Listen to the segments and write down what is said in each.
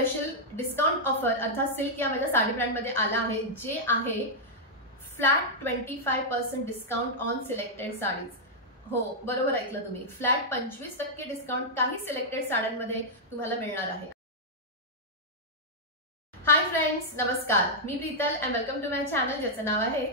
Special discount offer अर्थात silk या माझ्या साडी ब्रँडमध्ये आला आहे, जे आहे flat 25% discount on selected sarees. हो, बरोबर ऐकलं तुम्ही, फ्लॅट 25% डिस्काउंट काही सिलेक्टेड साड्यांमध्ये तुम्हाला मिळणार आहे। हाय फ्रेंड्स, नमस्कार, मी Preetal and welcome to my channel ज्याचं नाव आहे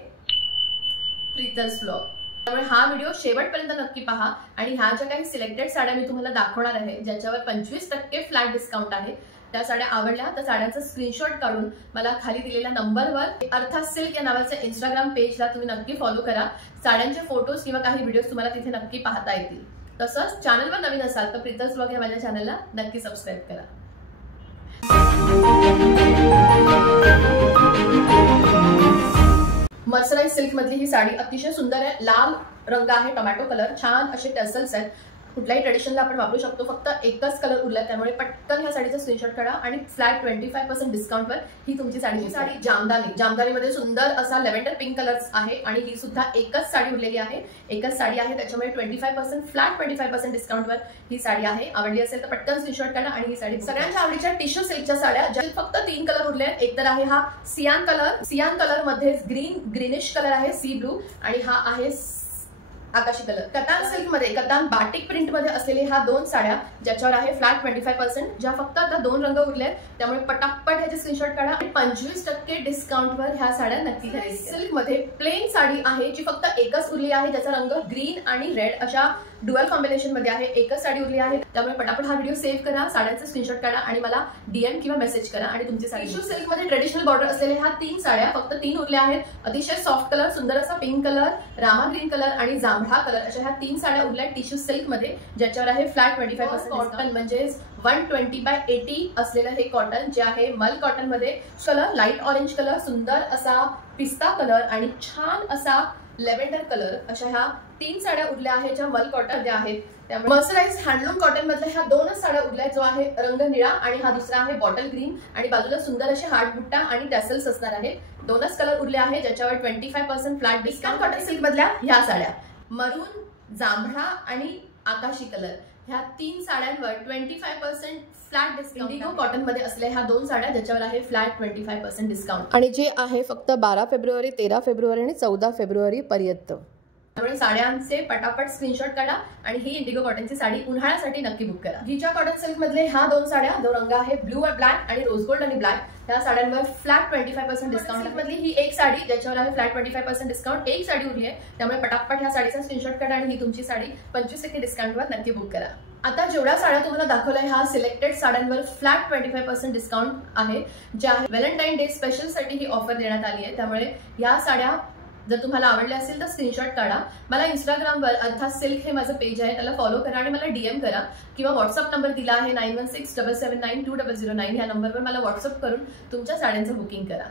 प्रीतल्स व्लॉग। त्यामुळे हा व्हिडिओ शेवटपर्यंत नक्की पहा आणि ह्या ज्या काही सिलेक्टेड साड्या मी तुम्हाला दाखवणार आहे ज्याच्यावर 25% फ्लॅट डिस्काउंट आहे, त्या साड्या आवडल्या तर साड्यांचा स्क्रीनशॉट काढून मला खाली दिलेल्या नंबरवर अर्थात सिल्क या नावाच्या इंस्टाग्राम पेजला तुम्ही नक्की फॉलो करा। साड्यांचे फोटोज किंवा काही व्हिडिओज तुम्हाला तिथे नक्की पाहता येतील। तसंच चॅनलवर नवीन असाल तर प्रीतल्स व्लॉग या माझ्या चॅनलला नक्की सबस्क्राईब करा। मर्सराइज सिल्क मधली ही साडी अतिशय सुंदर आहे। लाल रंग आहे, टोमॅटो कलर, छान असे टर्सल्स आहेत। कुठल्याही ट्रेडिशनला आपण वापरू शकतो, फक्त एकच कलर उरला, त्यामुळे पटकन ह्या साडीचा स्क्रीनशॉट काढा आणि फ्लॅट 25% डिस्काउंटवर ही तुमची साडी। ही साडी जामदानीमध्ये सुंदर असा लेव्हेंडर पिंक कलर आहे आणि ही सुद्धा एकच साडी उरलेली आहे, एकच साडी आहे, त्याच्यामुळे 25% फ्लॅट 25% डिस्काउंटवर ही साडी आहे। आवडली असेल तर पटकन स्क्रीनशॉट काढा आणि ही साडी सगळ्यांच्या आवडीच्या टिश्यू सिल्कच्या साड्या, ज्यात फक्त 3 कलर उरले आहेत। एक तर आहे हा सियान कलर मध्ये ग्रीनिश कलर आहे, सी ब्लू, आणि हा आहे आकाशी कलर। कतान सिल्क मध्ये, कतान बाटिक प्रिंट मध्ये असलेले ह्या 2 साड्या ज्याच्यावर आहे फ्लॅट 25%, ज्या फक्त आता 2 रंग उरले आहेत, त्यामुळे पटापट ह्याचे स्क्रीनशॉट काढा आणि 25% डिस्काउंटवर ह्या साड्या नक्की खरेदी करा। सिल्क मध्ये प्लेन साडी आहे जी फक्त एकच उरली आहे, ज्याचा रंग ग्रीन आणि रेड अशा डुअल कॉम्बिनेशन मध्ये आहे, एकच साडी उरली आहे। त्यामुळे पटापट हा व्हिडिओ सेव्ह करा, साड्यांचा स्क्रीनशॉट काढा आणि मला डीएम किंवा मेसेज करा आणि तुमची साडी। टिश्यू सिल्क मध्ये ट्रेडिशनल बॉर्डर असलेल्या ह्या 3 साड्या, फक्त 3 उरल्या आहेत। अतिशय सॉफ्ट कलर, सुंदर असा pink colour, Rama green colour आणि जांभळा कलर अशा ह्या 3 साड्या उरल्या टिश्यू सिल्क मध्ये, ज्याच्यावर आहे फ्लॅट 25% कॉटन म्हणजे 120/80 असलेलं हे कॉटन, जे आहे मल कॉटन मध्ये। कलर लाईट ऑरेंज कलर, सुंदर असा पिस्ता कलर आणि छान असा लेव्हेंडर कलर अशा ह्या 3 साड्या उरल्या आहेत, ज्या मल कॉटन मध्ये आहेत। त्यामुळे मर्सराइज हँडलूम कॉटन मधल्या ह्या 2च साड्या उरल्या, जो आहे रंग निळा आणि हा दुसरा आहे बॉटल ग्रीन, आणि बाजूला सुंदर असे हार्ट बुट्टा आणि टॅसल्स असणार आहेत। 2च कलर उरले आहेत, ज्याच्यावर 25% फ्लॅट डिस्काउंट। कॉटन सिल्क मधल्या ह्या साड्या मरून, जांभळा आणि आकाशी कलर ह्या 3 साड्यांवर 25% फ्लॅट डिस्काउंट। इंडिगो कॉटन मध्ये असलेल्या ह्या 2 साड्या ज्याच्यावर आहे फ्लॅट 25% डिस्काउंट, आणि जे आहे फक्त 12 फेब्रुवारी, 13 फेब्रुवारी आणि 14 फेब्रुवारी पर्यंत। त्यामुळे साड्यांचे पटापट स्क्रीनशॉट काढा आणि ही इंडिगो कॉटनची साडी उन्हाळ्यासाठी नक्की बुक करा। गीचा कॉटन सिल्क मधले ह्या 2 साड्या, जो रंग आहे ब्लू आणि ब्लॅक आणि रोज गोल्ड आणि ब्लॅक, ह्या साड्यांवर फ्लॅट 25% डिस्काउंट मधली ही एक साडी ज्याच्यावर आहे फ्लॅट 25% डिस्काउंट। एक साडी उरली आहे, त्यामुळे पटापट ह्या साडीचा स्क्रीनशॉट काढा आणि ही तुमची साडी 25% डिस्काउंटवर नक्की बुक करा। आता जेवढ्या साड्या तुम्हाला दाखवल्या ह्या सिलेक्टेड साड्यांवर फ्लॅट 25% डिस्काउंट आहे, ज्या आहे व्हॅलेंटाईन डे स्पेशल साठी ही ऑफर देण्यात आली आहे। त्यामुळे या साड्या जर तुम्हाला आवडल्या असेल तर स्क्रीनशॉट काढा, मला इंस्टाग्रामवर अर्थात सिल्क हे माझं पेज आहे, त्याला फॉलो करा आणि मला डीएम करा, किंवा व्हॉट्सअप नंबर दिला आहे 9167792009 ह्या नंबरवर मला व्हॉट्सअप करून तुमच्या साड्यांचं बुकिंग करा।